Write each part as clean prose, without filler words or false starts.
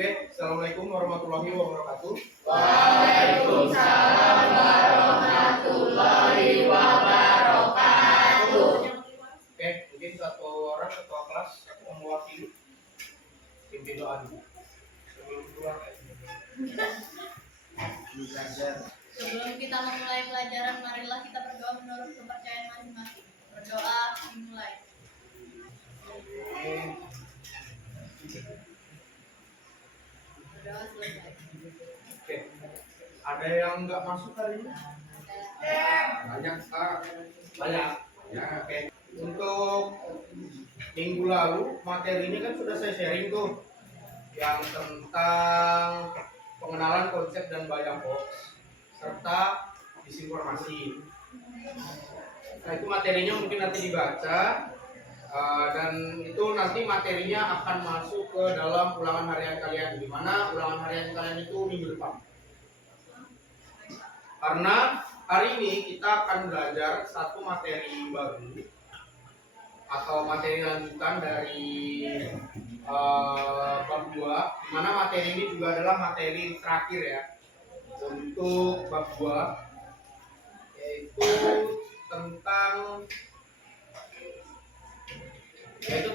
Oke, Assalamualaikum warahmatullahi wabarakatuh. Waalaikumsalam warahmatullahi wabarakatuh. Oke, mungkin satu orang ketua kelas yang mewakili pimpin doa dulu. Sebelum pulang. Sebelum kita memulai pelajaran, marilah kita berdoa menurut kepercayaan masing-masing. Berdoa dimulai. Berdoa selesai. Oke, ada yang nggak masuk hari ini? Banyak Pak. Banyak. Ya, oke. Untuk minggu lalu materinya kan sudah saya sharing tuh, yang tentang pengenalan konsep dan bayang box serta disinformasi. Nah, itu materinya mungkin nanti dibaca, dan itu nanti materinya akan masuk ke dalam ulangan harian kalian, di mana ulangan harian kalian itu minggu depan. Karena hari ini kita akan belajar satu materi baru atau materi lanjutan dari bab 2, di mana materi ini juga adalah materi terakhir ya untuk bab 2, yaitu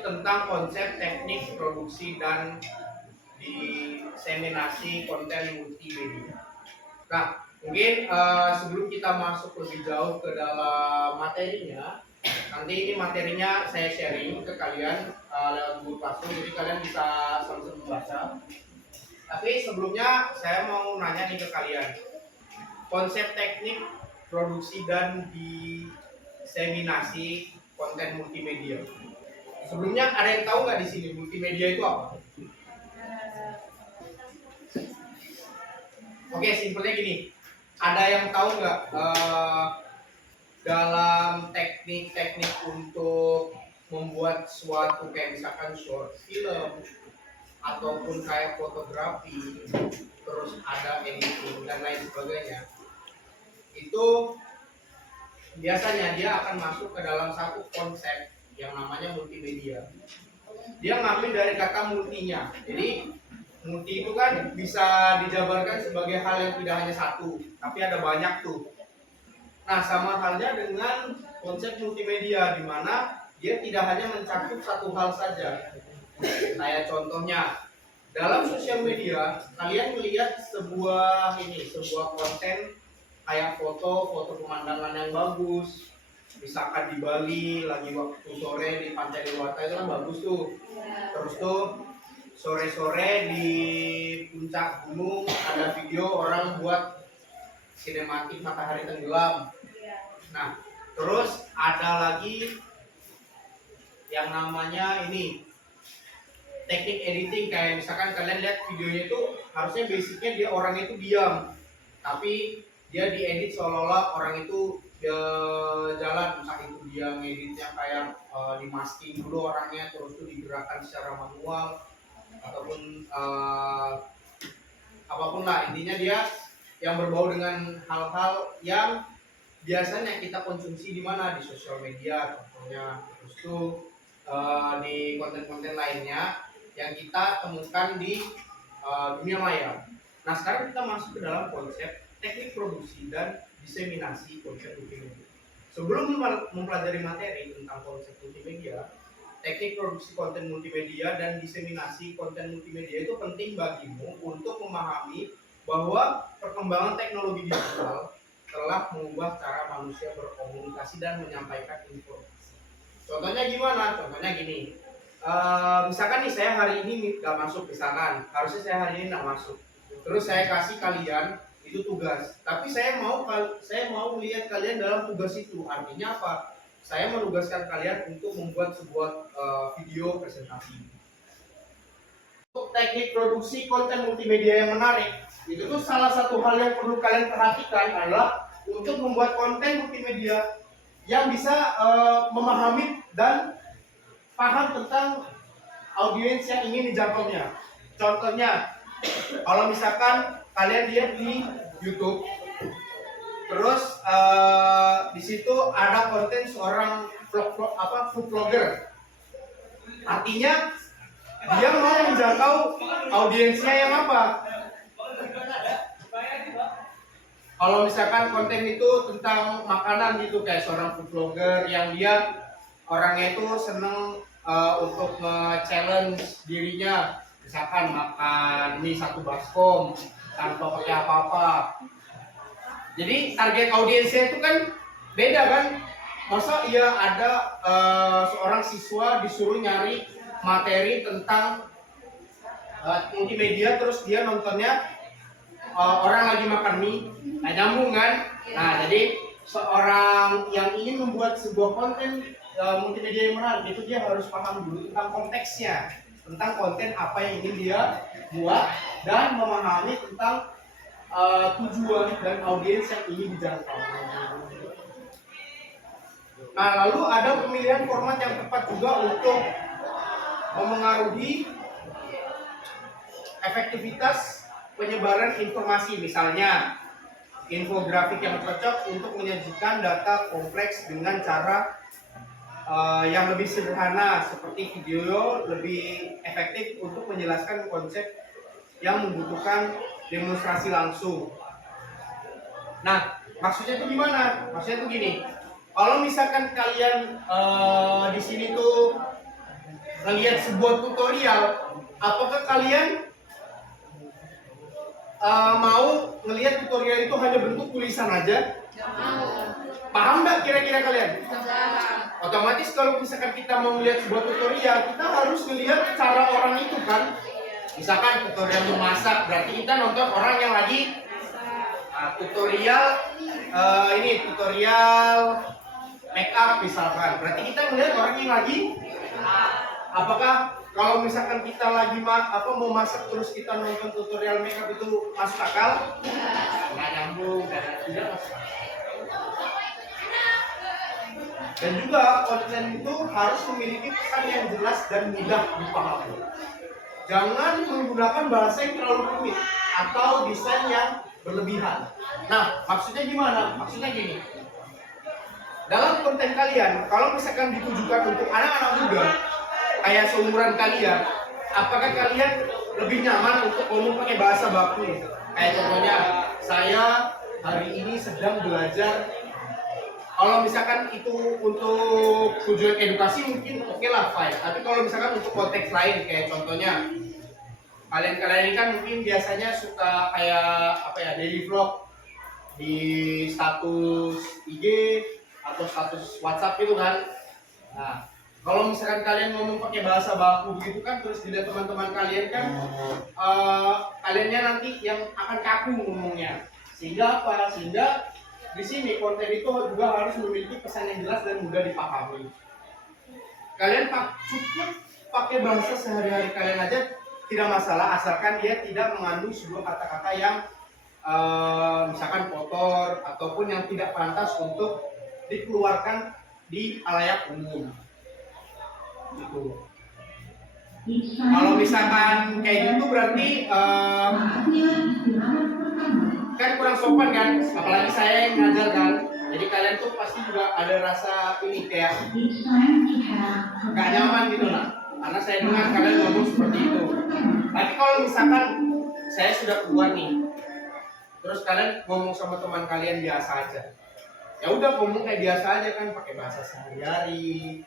tentang konsep teknik produksi dan diseminasi konten multimedia. Nah, mungkin sebelum kita masuk lebih jauh ke dalam materinya, nanti ini materinya saya sharing ke kalian lewat Google Classroom, jadi kalian bisa sama-sama membaca. Tapi sebelumnya saya mau nanya nih ke kalian, konsep teknik produksi dan diseminasi konten multimedia. Sebelumnya ada yang tahu nggak di sini multimedia itu apa? Oke, simpelnya gini. Ada yang tahu nggak dalam teknik-teknik untuk membuat suatu kayak misalkan short film ataupun kayak fotografi, terus ada editing dan lain sebagainya, itu biasanya dia akan masuk ke dalam satu konsep yang namanya multimedia. Dia ngambil dari kata multinya. Jadi multi itu kan bisa dijabarkan sebagai hal yang tidak hanya satu, tapi ada banyak tuh. Nah, sama halnya dengan konsep multimedia, di mana dia tidak hanya mencakup satu hal saja. Kayak contohnya, dalam sosial media, kalian melihat sebuah konten kayak foto pemandangan yang bagus. Misalkan di Bali, lagi waktu sore di Pantai Dewata itu kan bagus tuh. Terus tuh sore-sore di puncak gunung ada video orang buat sinematik matahari tenggelam. Nah, terus ada lagi yang namanya ini teknik editing, kayak misalkan kalian lihat videonya itu harusnya basicnya dia orang itu diam, tapi dia diedit seolah-olah orang itu jalan, entah itu dia ngeditnya kayak dimasking dulu orangnya, terus itu digerakkan secara manual ataupun apapun lah, intinya dia yang berbau dengan hal-hal yang biasanya kita konsumsi di mana, di sosial media contohnya, terus itu di konten-konten lainnya yang kita temukan di dunia maya. Nah, sekarang kita masuk ke dalam konsep teknik produksi dan diseminasi konsep multimedia. Sebelum mempelajari materi tentang konsep multimedia, teknik produksi konten multimedia dan diseminasi konten multimedia itu penting bagimu untuk memahami bahwa perkembangan teknologi digital telah mengubah cara manusia berkomunikasi dan menyampaikan informasi. Contohnya gimana? Contohnya gini, misalkan nih saya hari ini nggak masuk, misalkan harusnya saya hari ini nggak masuk, terus saya kasih kalian itu tugas, tapi saya mau lihat kalian dalam tugas itu. Artinya apa? Saya menugaskan kalian untuk membuat sebuah video presentasi. Untuk teknik produksi konten multimedia yang menarik, itu tuh salah satu hal yang perlu kalian perhatikan adalah untuk membuat konten multimedia yang bisa memahami dan paham tentang audiens yang ingin dijangkaunya. Contohnya, kalau misalkan kalian lihat di YouTube, terus di situ ada konten seorang food vlogger. Artinya dia mau menjangkau audiensnya yang apa? Kalau misalkan konten itu tentang makanan gitu, kayak seorang food vlogger yang dia orangnya itu seneng untuk nge-challenge dirinya, misalkan makan mie satu baskom tanpa pakai apa-apa. Jadi target audiensnya itu kan beda kan? Masa iya ada seorang siswa disuruh nyari materi tentang multimedia, terus dia nontonnya orang lagi makan mie, nah nyambung kan? Nah jadi seorang yang ingin membuat sebuah konten multimedia yang menarik itu dia harus paham dulu tentang konteksnya, tentang konten apa yang ingin dia buat, dan memahami tentang tujuan dan audiens yang ingin dijangkau. Nah lalu ada pemilihan format yang tepat juga untuk memengaruhi efektivitas penyebaran informasi, misalnya infografik yang cocok untuk menyajikan data kompleks dengan cara yang lebih sederhana, seperti video lebih efektif untuk menjelaskan konsep yang membutuhkan demonstrasi langsung. Nah, maksudnya itu gimana? Maksudnya itu gini. Kalau misalkan kalian di sini tuh ngelihat sebuah tutorial, apakah kalian mau ngelihat tutorial itu hanya bentuk tulisan aja? Paham nggak kira-kira kalian? Otomatis kalau misalkan kita mau melihat sebuah tutorial, kita harus melihat cara orang itu kan. Misalkan tutorial memasak, berarti kita nonton orang yang lagi tutorial ini tutorial make up misalkan. Berarti kita melihat orang yang lagi apakah kalau misalkan kita lagi mau masak terus kita nonton tutorial make up itu masuk akal? Nggak nyambung, tidak masuk akal. Dan juga konten itu harus memiliki pesan yang jelas dan mudah dipahami. Jangan menggunakan bahasa yang terlalu rumit atau desain yang berlebihan. Nah, maksudnya gimana? Maksudnya gini. Dalam konten kalian, kalau misalkan ditujukan untuk anak-anak muda, kayak seumuran kalian, apakah kalian lebih nyaman untuk ngomong pakai bahasa baku? Kayak contohnya, saya hari ini sedang belajar. Kalau misalkan itu untuk tujuan edukasi mungkin oke lah, fine. Tapi kalau misalkan untuk konteks lain, kayak contohnya kalian ini kan mungkin biasanya suka kayak apa ya, daily vlog di status IG atau status WhatsApp gitu kan. Nah, kalau misalkan kalian ngomong pakai bahasa baku gitu kan, terus dilihat teman-teman kalian kan, kaliannya nanti yang akan kaku ngomongnya. Sehingga apa? Sehingga di sini konten itu juga harus memiliki pesan yang jelas dan mudah dipahami. Kalian cukup pakai bahasa sehari-hari kalian aja tidak masalah, asalkan dia tidak mengandung sebuah kata-kata yang misalkan kotor ataupun yang tidak pantas untuk dikeluarkan di khalayak umum. Gitu. Kalau misalkan kayak gitu berarti kan kurang sopan kan, apalagi saya yang ngajar kan. Jadi kalian tuh pasti juga ada rasa ini kayak nggak nyaman gitu lah, karena saya dengar kalian ngomong seperti itu. Tapi kalau misalkan saya sudah keluar nih, terus kalian ngomong sama teman kalian biasa aja, ya udah ngomong kayak biasa aja kan, pakai bahasa sehari-hari.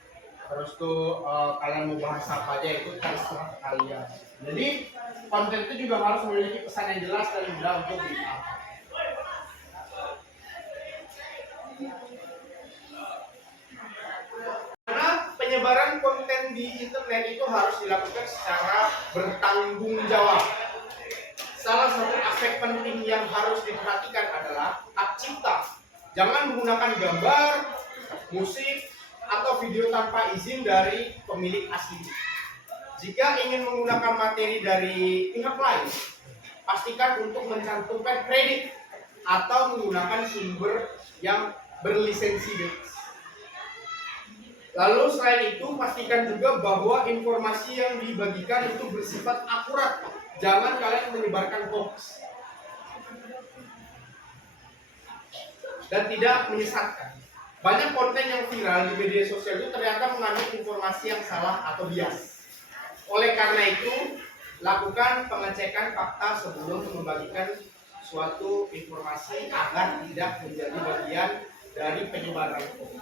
Terus tuh kalian mau bahas apa aja itu terserah kalian. Jadi konten itu juga harus memiliki pesan yang jelas dan mudah untuk dipahami. Karena penyebaran konten di internet itu harus dilakukan secara bertanggung jawab. Salah satu aspek penting yang harus diperhatikan adalah hak cipta. Jangan menggunakan gambar, musik, atau video tanpa izin dari pemilik asli. Jika ingin menggunakan materi dari pihak lain, pastikan untuk mencantumkan kredit atau menggunakan sumber yang berlisensi. Lalu selain itu, pastikan juga bahwa informasi yang dibagikan itu bersifat akurat. Jangan kalian menyebarkan hoax dan tidak menyesatkan. Banyak konten yang viral di media sosial itu ternyata mengandung informasi yang salah atau bias. Oleh karena itu, lakukan pengecekan fakta sebelum membagikan suatu informasi agar tidak menjadi bagian dari penyebaran hoax.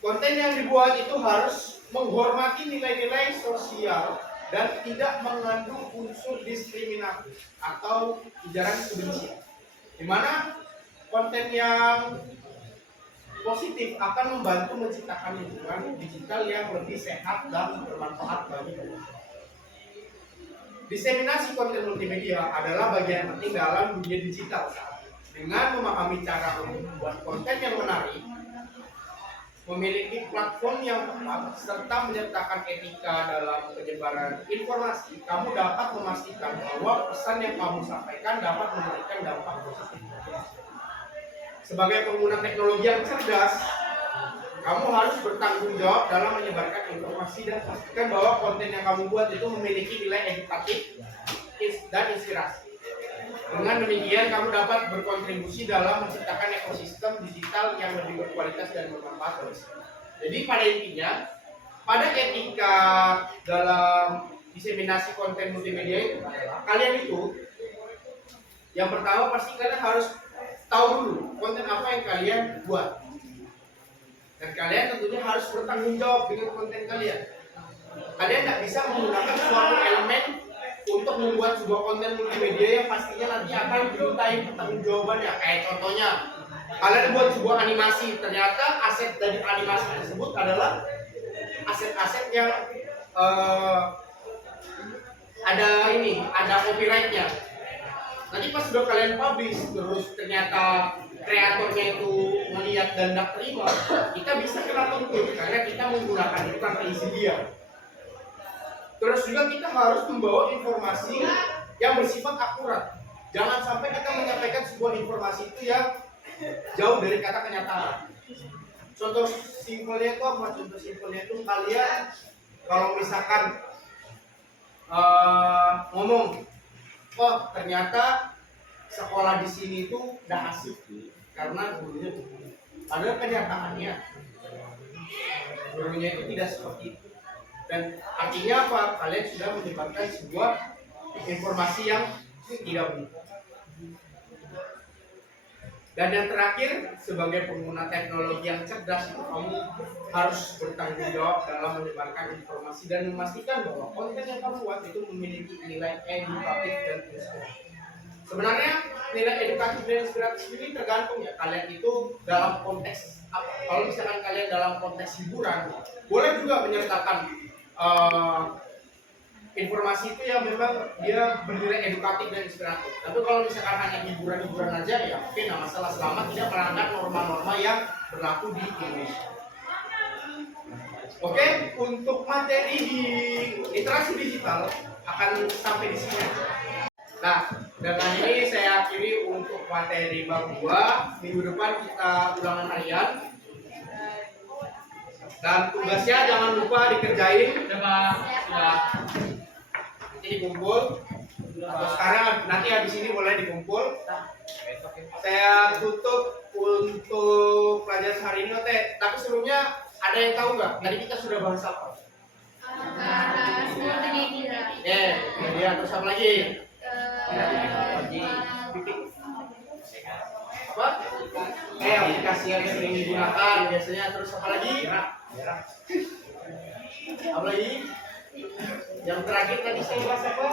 Konten yang dibuat itu harus menghormati nilai-nilai sosial dan tidak mengandung unsur diskriminatif atau ujaran kebencian. Di mana konten yang positif akan membantu menciptakan lingkungan digital yang lebih sehat dan bermanfaat bagi manusia. Diseminasi konten multimedia adalah bagian penting dalam dunia digital. Dengan memahami cara membuat konten yang menarik, memiliki platform yang tepat, serta menyertakan etika dalam penyebaran informasi, kamu dapat memastikan bahwa pesan yang kamu sampaikan dapat memberikan dampak positif. Sebagai pengguna teknologi yang cerdas, kamu harus bertanggung jawab dalam menyebarkan informasi dan pastikan bahwa konten yang kamu buat itu memiliki nilai edukatif dan inspirasi. Dengan demikian, kamu dapat berkontribusi dalam menciptakan ekosistem digital yang lebih berkualitas dan bermanfaat bagi semua. Jadi pada intinya, pada etika dalam diseminasi konten multimedia itu adalah kalian itu yang pertama pasti kalian harus tahu dulu konten apa yang kalian buat. Dan kalian tentunya harus bertanggung jawab dengan konten kalian. Kalian tidak bisa menggunakan suatu elemen untuk membuat sebuah konten multimedia yang pastinya nanti akan dimintai pertanggungjawabannya. Kayak contohnya, kalian buat sebuah animasi, ternyata aset dari animasi tersebut adalah aset-aset yang ada copyrightnya. Nanti pas sudah kalian publish, terus ternyata kreatornya itu melihat dan tidak terima, kita bisa kena tuntut karena kita menggunakan itu tanpa izin dia. Terus juga kita harus membawa informasi yang bersifat akurat. Jangan sampai kita menyampaikan sebuah informasi itu yang jauh dari kata kenyataan. Contoh simpelnya itu apa? Contoh simpelnya itu kalian kalau misalkan ngomong, oh ternyata sekolah di sini itu udah asik karena gurunya begini. Padahal kenyataannya gurunya itu tidak seperti itu. Dan artinya apa? Kalian sudah menyebarkan sebuah informasi yang tidak benar. Dan yang terakhir, sebagai pengguna teknologi yang cerdas, kamu harus bertanggung jawab dalam menyebarkan informasi dan memastikan bahwa konten yang kamu buat itu memiliki nilai edukatif dan inspiratif. Sebenarnya nilai edukatif dan inspiratif ini tergantung ya kalian itu dalam konteks apa. Kalau misalkan kalian dalam konteks hiburan, boleh juga menyertakan informasi itu yang memang dia bernilai edukatif dan inspiratif. Tapi kalau misalkan hanya hiburan-hiburan aja ya mungkin nggak masalah selama tidak melanggar norma-norma yang berlaku di Indonesia. Oke, untuk materi di literasi digital akan sampai di sini. Nah, dengan ini saya akhiri untuk materi bab 2. Minggu depan kita ulangan harian. Dan tugasnya jangan lupa dikerjain. Sudah. Nanti dikumpul. Atau sekarang nanti habis ini boleh dikumpul. Saya tutup untuk pelajaran hari ini, Teh. Tapi sebelumnya ada yang tahu nggak? Tadi kita sudah bahas apa? Media. Terus apa lagi? Apa? Aplikasi yang sering digunakan biasanya. Terus apa lagi? Apa lagi? Yang terakhir tadi saya bahas apa?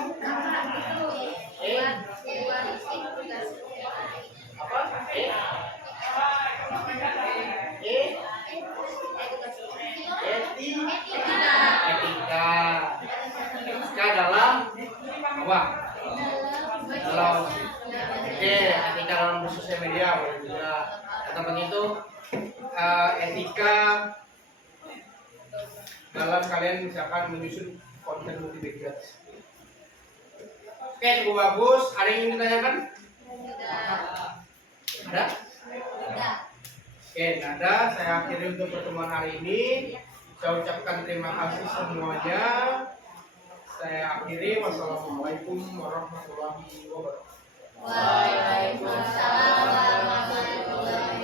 Apa? Etika dalam apa? Dalam etika dalam bersosial media boleh juga. Teman itu etika dalam kalian misalkan menyusun konten multimedia. Oke, cukup bagus. Ada yang ingin ditanyakan? Ada? Oke, ada. Saya akhiri untuk pertemuan hari ini. Saya ucapkan terima kasih semuanya. Saya akhiri. Wassalamualaikum warahmatullahi wabarakatuh. Waalaikumsalam warahmatullahi wabarakatuh.